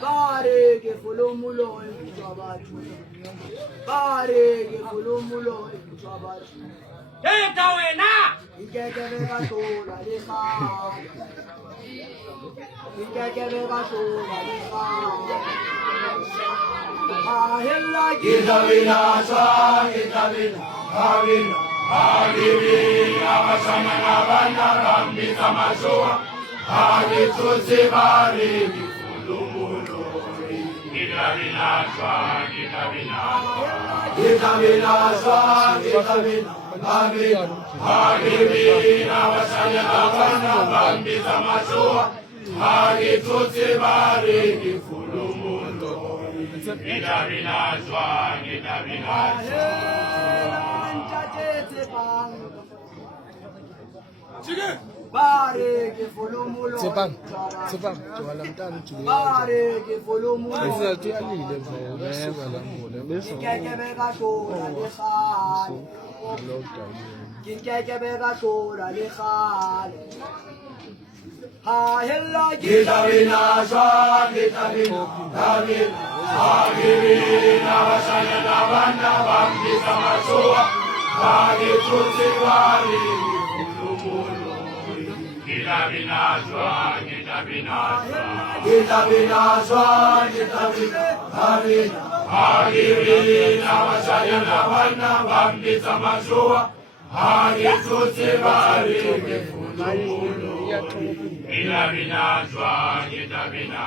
Pare che follomulo e chabachu. Pare che follomulo e chabachu. Eta wena. Ikeke bega tola de kha. Ikeke bega tola de kha. Ahella Gidavina sa gidavina Havina Havina Vasamana Vana Rambi Tamasua Havitutsi Vari Fulumulori Gidavina sa gidavina Gidavina sa gidavina Havina Havina Vasamana Vana Rambi Tamasua Havitutsi Vari Fulumulori Gidavina Pare che follomulo. Tsepang, jualan mntana ujule. Pare che follomulo. Isizathu uyalile mfowethu ngalambule bese Ikeke bega tola de kha. lockdown. Ikeke bega tola de kha. Ahella Gidavina sa gidavina Havina Havina Vasayana Vana Rambi Tamasua Havitutsi Vari Fulumulori Gidavina sa gidavina Gidavina sa gidavina Havina Havina Vasayana Vana Rambi Tamasua Havitutsi Vari Fulumulori Gidavina sa gidavina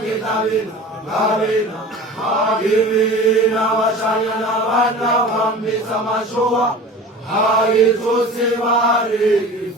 Gidavina Havina Vasayana Vana Rambi Tamasua Havitutsi Vari